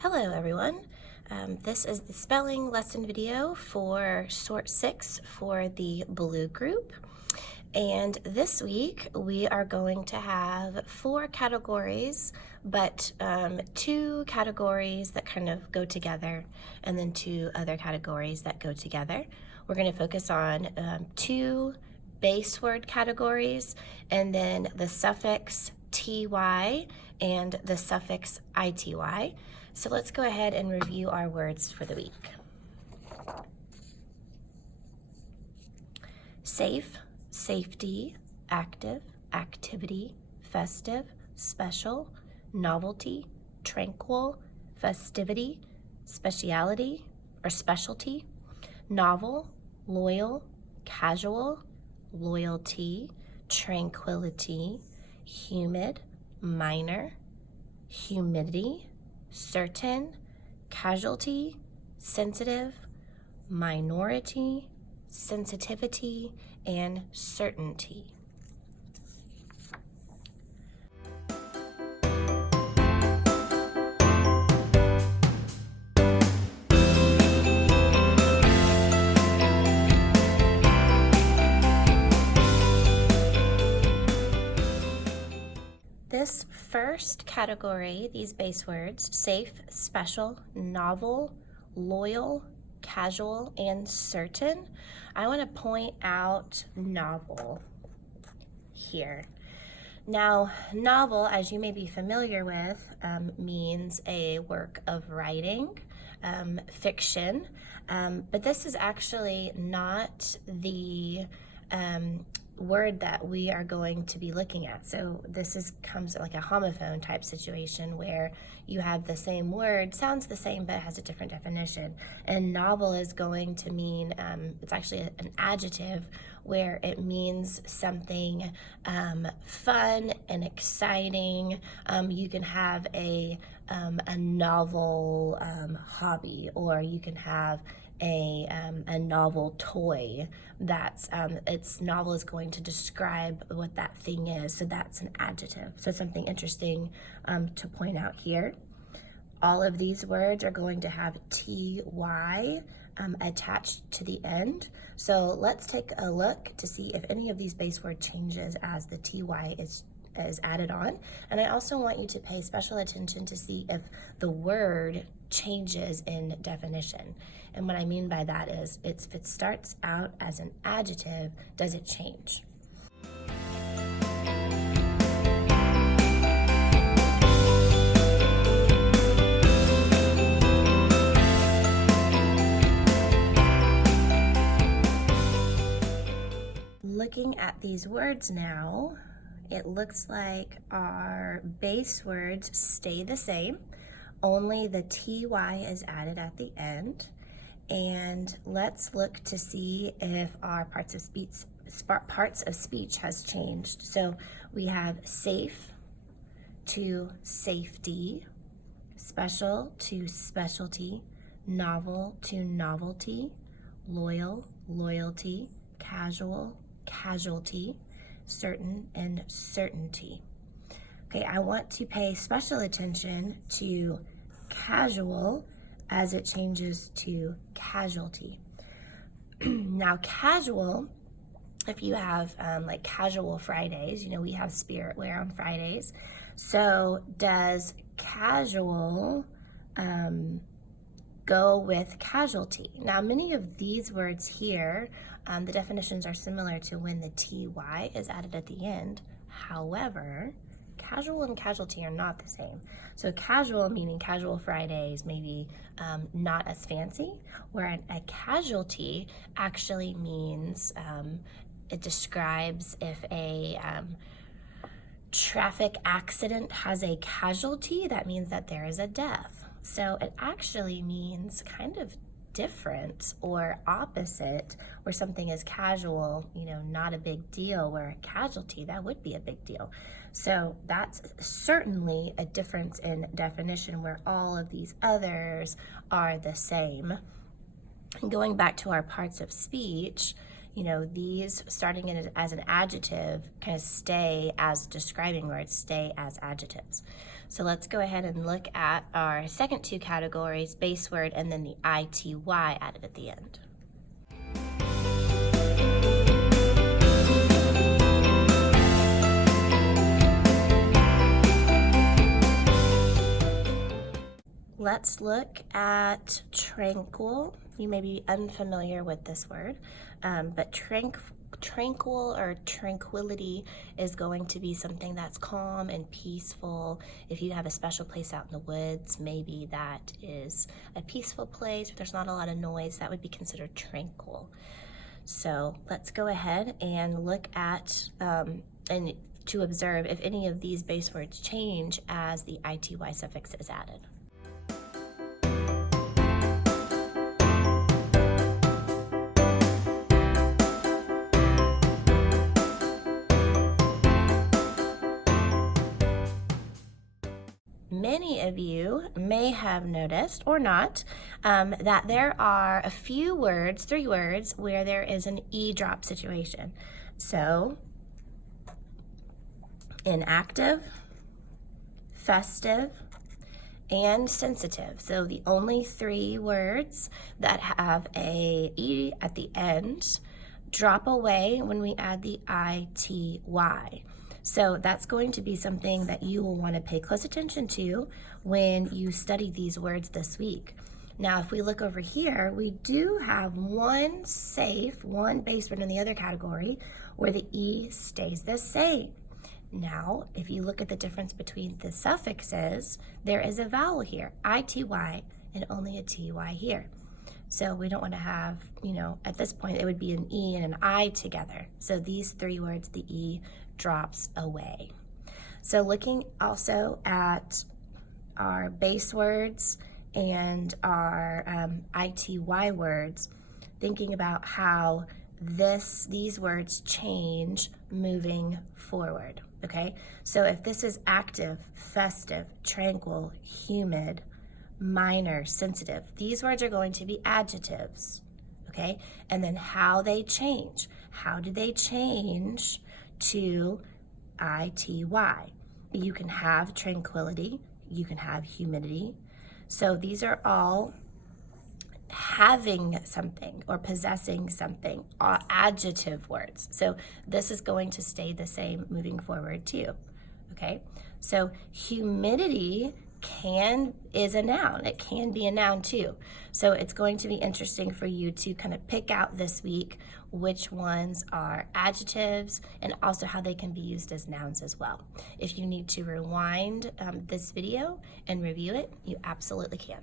Hello everyone. This is the spelling lesson video for Sort 6 for the Blue group. And this week we are going to have 4 categories, but 2 categories that kind of go together and then 2 other categories that go together. We're going to focus on 2 base word categories and then the suffix ty and the suffix ity. So let's go ahead and review our words for the week. Safe, safety, active, activity, festive, special, novelty, tranquil, festivity, speciality or specialty, novel, loyal, casual, loyalty, tranquility, humid, minor, humidity, certain, casualty, sensitive, minority, sensitivity, and certainty. This first category, these base words, safe, special, novel, loyal, casual, and certain, I want to point out novel here. Now, novel, as you may be familiar with, means a work of writing, fiction, but this is actually not the word that we are going to be looking at. So this comes like a homophone type situation where you have the same word, sounds the same, but has a different definition. And novel is going to mean, it's actually an adjective where it means something fun and exciting. You can have a novel hobby, or you can have a novel toy that's its novel is going to describe what that thing is, so that's an adjective. So something interesting to point out here. All of these words are going to have ty attached to the end. So let's take a look to see if any of these base word changes as the ty is added on. And I also want you to pay special attention to see if the word changes in definition. And what I mean by that is, if it starts out as an adjective, does it change? Looking at these words now, it looks like our base words stay the same, only the ty is added at the end. And let's look to see if our parts of speech has changed. So we have safe to safety, special to specialty, novel to novelty, loyal, loyalty, casual, casualty, certain, and certainty. Okay, I want to pay special attention to casual as it changes to casualty. Now, casual, if you have like casual Fridays, you know, we have spirit wear on Fridays. So does casual go with casualty? Now, many of these words here, the definitions are similar to when the ty is added at the end. However, casual and casualty are not the same. So casual meaning casual Fridays, maybe not as fancy, where a casualty actually means it describes if a traffic accident has a casualty, that means that there is a death. So it actually means kind of different or opposite, where something is casual, you know, not a big deal, where a casualty, that would be a big deal. So that's certainly a difference in definition, where all of these others are the same. And going back to our parts of speech, these starting in as an adjective kind of stay as describing words, stay as adjectives. So let's go ahead and look at our second two categories, base word and then the ity added at the end. Let's look at tranquil. You may be unfamiliar with this word, but tranquil or tranquility is going to be something that's calm and peaceful. If you have a special place out in the woods, maybe that is a peaceful place where there's not a lot of noise, that would be considered tranquil. So let's go ahead and look at and to observe if any of these base words change as the ity suffix is added. Many of you may have noticed, or not, that there are a few words, 3 words, where there is an E drop situation. So, inactive, festive, and sensitive. So the only 3 words that have a E at the end drop away when we add the ity. So that's going to be something that you will want to pay close attention to when you study these words this week. Now, if we look over here, we do have one base word in the other category where the E stays the same. Now, if you look at the difference between the suffixes, there is a vowel here, ity, and only a ty here. So we don't want to have, at this point, it would be an E and an I together. So these 3 words, the E drops away. So looking also at our base words and our ity words, thinking about how these words change moving forward, okay? So if this is active, festive, tranquil, humid, minor, sensitive, these words are going to be adjectives, okay? And then how they change. How do they change to ity? You can have tranquility, you can have humidity. So these are all having something or possessing something, adjective words. So this is going to stay the same moving forward too, okay? So humidity is a noun. It can be a noun too. So it's going to be interesting for you to kind of pick out this week which ones are adjectives and also how they can be used as nouns as well. If you need to rewind this video and review it, you absolutely can.